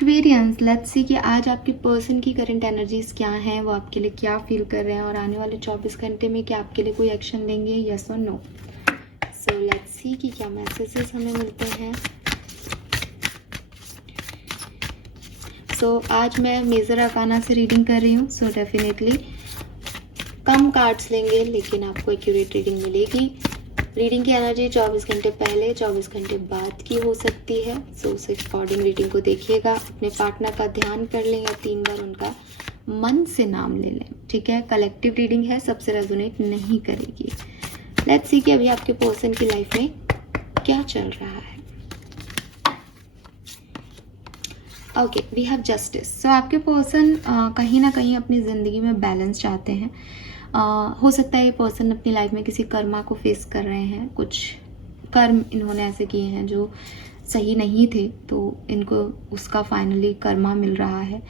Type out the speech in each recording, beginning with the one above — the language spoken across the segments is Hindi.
एक्वेरियंस, लेट्स सी कि आज आपके पर्सन की करंट एनर्जीज क्या हैं, वो आपके लिए क्या फील कर रहे हैं और आने वाले 24 घंटे में क्या आपके लिए कोई एक्शन लेंगे, यस और नो। सो लेट्स सी कि क्या मैसेजेस हमें मिलते हैं। सो आज मैं मेजर अरकाना से रीडिंग कर रही हूँ। सो डेफिनेटली कम कार्ड्स लेंगे लेकिन आपको एक्यूरेट रीडिंग मिलेगी। रीडिंग की एनर्जी 24 घंटे पहले 24 घंटे बाद की हो सकती है। सो उस अकॉर्डिंग रीडिंग को देखिएगा। अपने पार्टनर का ध्यान कर लें या 3 बार उनका मन से नाम ले लें, ठीक है। कलेक्टिव रीडिंग है, सबसे रेजोनेट नहीं करेगी। लेट्स सी कि अभी आपके पर्सन की लाइफ में क्या चल रहा है। Okay, we have justice. So आपके पर्सन कहीं ना कहीं अपनी ज़िंदगी में बैलेंस चाहते हैं। हो सकता है ये पर्सन अपनी लाइफ में किसी कर्मा को फेस कर रहे हैं, कुछ कर्म इन्होंने ऐसे किए हैं जो सही नहीं थे, तो इनको उसका फाइनली कर्मा मिल रहा है,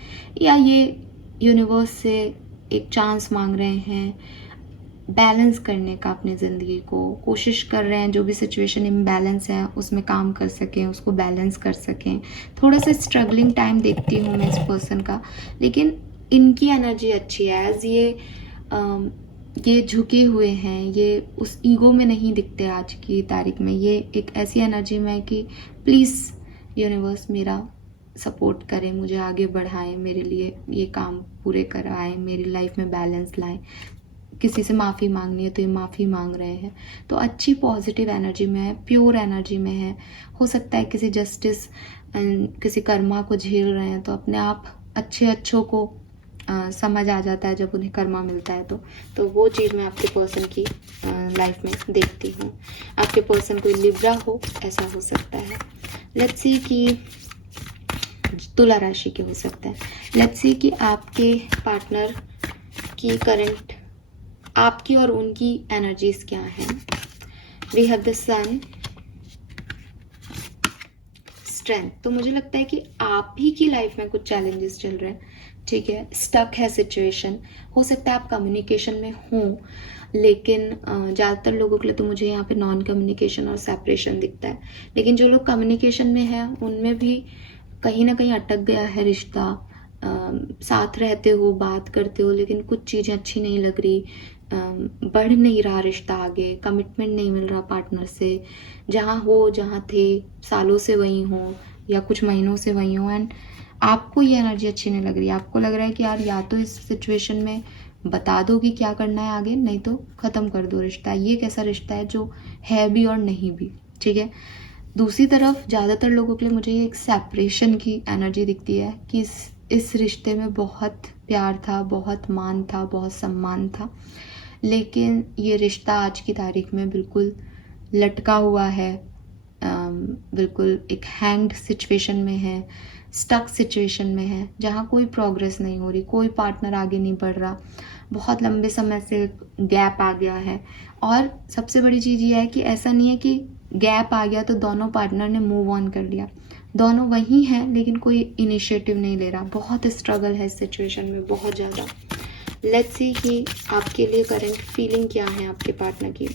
या ये यूनिवर्स से एक चांस मांग रहे हैं बैलेंस करने का। अपनी ज़िंदगी को कोशिश कर रहे हैं, जो भी सिचुएशन इम्बैलेंस है उसमें काम कर सकें, उसको बैलेंस कर सकें। थोड़ा सा स्ट्रगलिंग टाइम देखती हूँ मैं इस पर्सन का, लेकिन इनकी एनर्जी अच्छी है। एज ये झुके हुए हैं, ये उस ईगो में नहीं दिखते आज की तारीख में। ये एक ऐसी एनर्जी में है कि प्लीज़ यूनिवर्स मेरा सपोर्ट करें, मुझे आगे बढ़ाएं, मेरे लिए ये काम पूरे कराएं, मेरी लाइफ में बैलेंस लाएं। किसी से माफ़ी मांगनी है तो ये माफ़ी मांग रहे हैं। तो अच्छी पॉजिटिव एनर्जी में है, प्योर एनर्जी में है। हो सकता है किसी जस्टिस किसी कर्मा को झेल रहे हैं, तो अपने आप अच्छों को समझ आ जाता है जब उन्हें कर्मा मिलता है। तो वो चीज़ मैं आपके पर्सन की लाइफ में देखती हूँ। आपके पर्सन कोई लिब्रा हो, ऐसा हो सकता है। लेट्स सी कि तुला राशि के हो सकता है। लेट्स सी कि आपके पार्टनर की करंट, आपकी और उनकी एनर्जीज क्या हैं। We have the sun, strength. तो मुझे लगता है कि आप ही की लाइफ में कुछ चैलेंजेस चल रहे हैं, ठीक है। स्टक है सिचुएशन। हो सकता है आप कम्युनिकेशन में हो, लेकिन ज़्यादातर लोगों के लिए तो मुझे यहाँ पे नॉन कम्युनिकेशन और सेपरेशन दिखता है। लेकिन जो लोग कम्युनिकेशन में है उनमें भी कहीं ना कहीं अटक गया है रिश्ता। साथ रहते हो, बात करते हो, लेकिन कुछ चीज़ें अच्छी नहीं लग रही, बढ़ नहीं रहा रिश्ता आगे, कमिटमेंट नहीं मिल रहा पार्टनर से। जहाँ थे सालों से वहीं हो या कुछ महीनों से वहीं हो, एंड आपको ये एनर्जी अच्छी नहीं लग रही। आपको लग रहा है कि यार या तो इस सिचुएशन में बता दो कि क्या करना है आगे, नहीं तो ख़त्म कर दो रिश्ता। ये कैसा रिश्ता है जो है भी और नहीं भी, ठीक है। दूसरी तरफ ज़्यादातर लोगों के लिए मुझे ये एक सेपरेशन की एनर्जी दिखती है कि इस रिश्ते में बहुत प्यार था, बहुत मान था, बहुत सम्मान था, लेकिन ये रिश्ता आज की तारीख में बिल्कुल लटका हुआ है, बिल्कुल एक हैंग्ड सिचुएशन में है, स्टक सिचुएशन में है, जहाँ कोई प्रोग्रेस नहीं हो रही, कोई पार्टनर आगे नहीं बढ़ रहा, बहुत लंबे समय से गैप आ गया है। और सबसे बड़ी चीज़ ये है कि ऐसा नहीं है कि गैप आ गया तो दोनों पार्टनर ने मूव ऑन कर लिया, दोनों वही हैं लेकिन कोई इनिशिएटिव नहीं ले रहा। बहुत स्ट्रगल है इस सिचुएशन में, बहुत ज़्यादा। लेट्स सी कि आपके लिए करंट फीलिंग क्या है आपके पार्टनर की।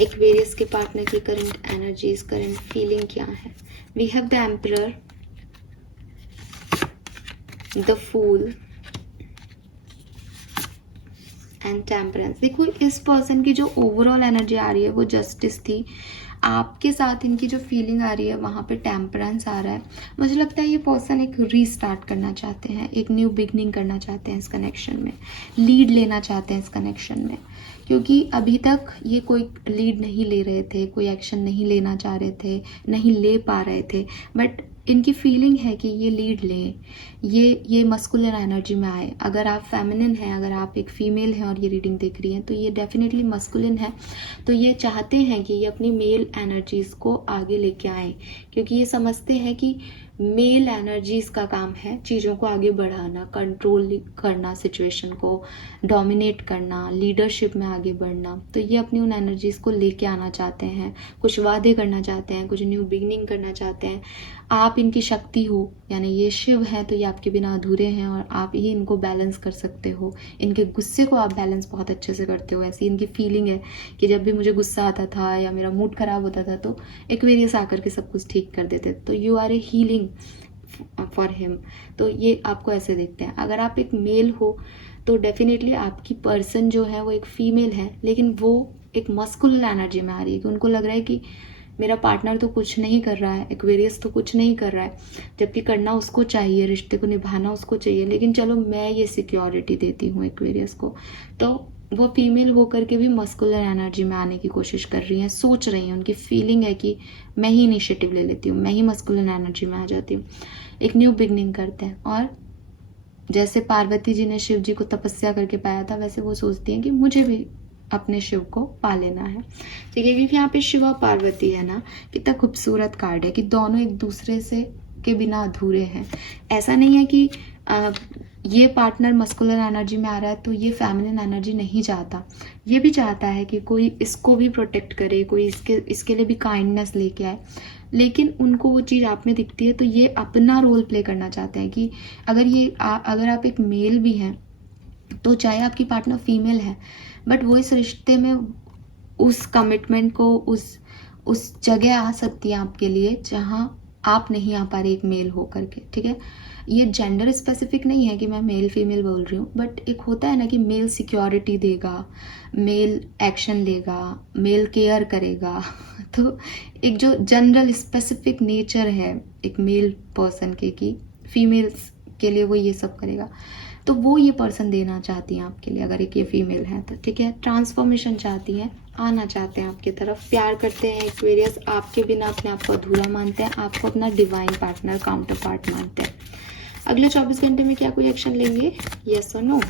एक्वेरियस के पार्टनर की करंट एनर्जीज, करंट फीलिंग क्या है। We have the emperor, the fool and temperance. देखो इस पर्सन की जो ओवरऑल एनर्जी आ रही है वो जस्टिस थी। आपके साथ इनकी जो फीलिंग आ रही है वहाँ पे टेम्परेंस आ रहा है। मुझे लगता है ये पर्सन एक रीस्टार्ट करना चाहते हैं, एक न्यू बिगनिंग करना चाहते हैं इस कनेक्शन में, लीड लेना चाहते हैं इस कनेक्शन में, क्योंकि अभी तक ये कोई लीड नहीं ले रहे थे, कोई एक्शन नहीं लेना चाह रहे थे, नहीं ले पा रहे थे। बट इनकी फीलिंग है कि ये लीड लें, ये मस्कुलिन एनर्जी में आए। अगर आप फेमिनिन हैं, अगर आप एक फीमेल हैं और ये रीडिंग देख रही हैं, तो ये डेफिनेटली मस्कुलिन है। तो ये चाहते हैं कि ये अपनी मेल एनर्जीज़ को आगे लेके आएँ, क्योंकि ये समझते हैं कि मेल एनर्जीज़ का काम है चीज़ों को आगे बढ़ाना, कंट्रोल करना, सिचुएशन को डोमिनेट करना, लीडरशिप में आगे बढ़ना। तो ये अपनी उन एनर्जीज़ को लेके आना चाहते हैं, कुछ वादे करना चाहते हैं, कुछ न्यू बिगनिंग करना चाहते हैं। आप इनकी शक्ति हो, यानी ये शिव है तो ये आपके बिना अधूरे हैं और आप ही इनको बैलेंस कर सकते हो। इनके गुस्से को आप बैलेंस बहुत अच्छे से करते हो, ऐसी इनकी फीलिंग है कि जब भी मुझे गुस्सा आता था या मेरा मूड ख़राब होता था तो एक्वेरियस आकर के सब कुछ ठीक कर देते। तो you are a healing for him. तो ये आपको ऐसे देखते हैं। अगर आप एक मेल हो तो डेफिनेटली आपकी पर्सन जो है वो एक फीमेल है, लेकिन वो एक मस्कुलिन एनर्जी में आ रही है कि उनको लग रहा है कि मेरा पार्टनर तो कुछ नहीं कर रहा है, एक्वेरियस तो कुछ नहीं कर रहा है, जबकि करना उसको चाहिए, रिश्ते को निभाना उसको चाहिए, लेकिन चलो मैं ये सिक्योरिटी देती हूँ एक्वेरियस को। तो वो फीमेल होकर के भी मस्कुलिन एनर्जी में आने की कोशिश कर रही हैं, सोच रही हैं, उनकी फीलिंग है कि मैं ही इनिशिएटिव ले लेती हूँ, मैं ही मस्कुलिन एनर्जी में आ जाती हूँ, एक न्यू बिगनिंग करते हैं। और जैसे पार्वती जी ने शिव जी को तपस्या करके पाया था, वैसे वो सोचती हैं कि मुझे भी अपने शिव को पा लेना है। ठीक है, क्योंकि यहाँ पे शिव और पार्वती है ना, कितना खूबसूरत कार्ड है कि दोनों एक दूसरे से के बिना अधूरे हैं। ऐसा नहीं है कि ये पार्टनर मस्कुलिन एनर्जी में आ रहा है तो ये फेमिनिन एनर्जी नहीं चाहता, ये भी चाहता है कि कोई इसको भी प्रोटेक्ट करे, कोई इसके लिए भी काइंडनेस लेके आए, लेकिन उनको वो चीज़ आप में दिखती है तो ये अपना रोल प्ले करना चाहते हैं कि अगर आप एक मेल भी हैं तो चाहे आपकी पार्टनर फीमेल है, बट वो इस रिश्ते में उस कमिटमेंट को उस जगह आ सकती है आपके लिए जहाँ आप नहीं आ पा रहे एक मेल हो करके। ठीक है, ये जेंडर स्पेसिफिक नहीं है कि मैं मेल फीमेल बोल रही हूँ, बट एक होता है ना कि मेल सिक्योरिटी देगा, मेल एक्शन लेगा, मेल केयर करेगा तो एक जो जनरल स्पेसिफिक नेचर है एक मेल पर्सन के कि फीमेल्स के लिए वो ये सब करेगा, तो वो ये पर्सन देना चाहती हैं आपके लिए अगर एक ये फीमेल है तो। ठीक है, ट्रांसफॉर्मेशन चाहती हैं, आना चाहते हैं आपकी तरफ, प्यार करते हैं एक्वेरियस, आपके बिना अपने आप को अधूरा मानते हैं, आपको अपना डिवाइन पार्टनर काउंटर पार्ट मानते हैं। अगले 24 घंटे में क्या कोई एक्शन लेंगे? यस और नो?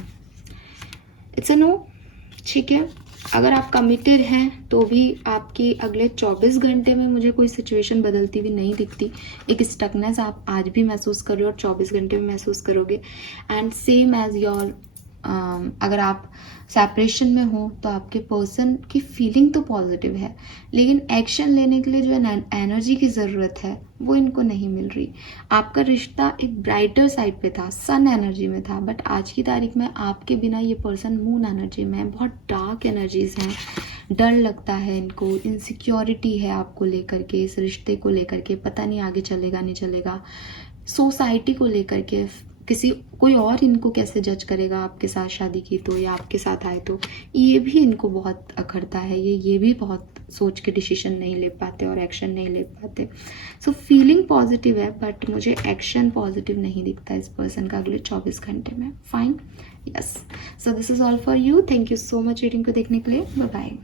It's a no. ठीक है, अगर आप कमिटेड हैं तो भी आपकी अगले 24 घंटे में मुझे कोई सिचुएशन बदलती हुई नहीं दिखती। एक स्टकनेस आप आज भी महसूस कर रहे हो और 24 घंटे में महसूस करोगे। एंड सेम एज योर अगर आप सेपरेशन में हो तो आपके पर्सन की फीलिंग तो पॉजिटिव है, लेकिन एक्शन लेने के लिए जो एनर्जी की ज़रूरत है वो इनको नहीं मिल रही। आपका रिश्ता एक ब्राइटर साइड पे था, सन एनर्जी में था, बट आज की तारीख में आपके बिना ये पर्सन मून एनर्जी में है, बहुत डार्क एनर्जीज हैं, डर लगता है इनको, इनसिक्योरिटी है आपको लेकर के, इस रिश्ते को लेकर के, पता नहीं आगे चलेगा नहीं चलेगा, सोसाइटी को लेकर के, कोई और इनको कैसे जज करेगा आपके साथ शादी की तो, या आपके साथ आए तो, ये भी इनको बहुत अखरता है, ये भी बहुत सोच के डिसीजन नहीं ले पाते और एक्शन नहीं ले पाते। सो फीलिंग पॉजिटिव है बट मुझे एक्शन पॉजिटिव नहीं दिखता इस पर्सन का अगले 24 घंटे में। Fine, yes. So this is all for you. Thank you so much reading को देखने के लिए। Bye bye.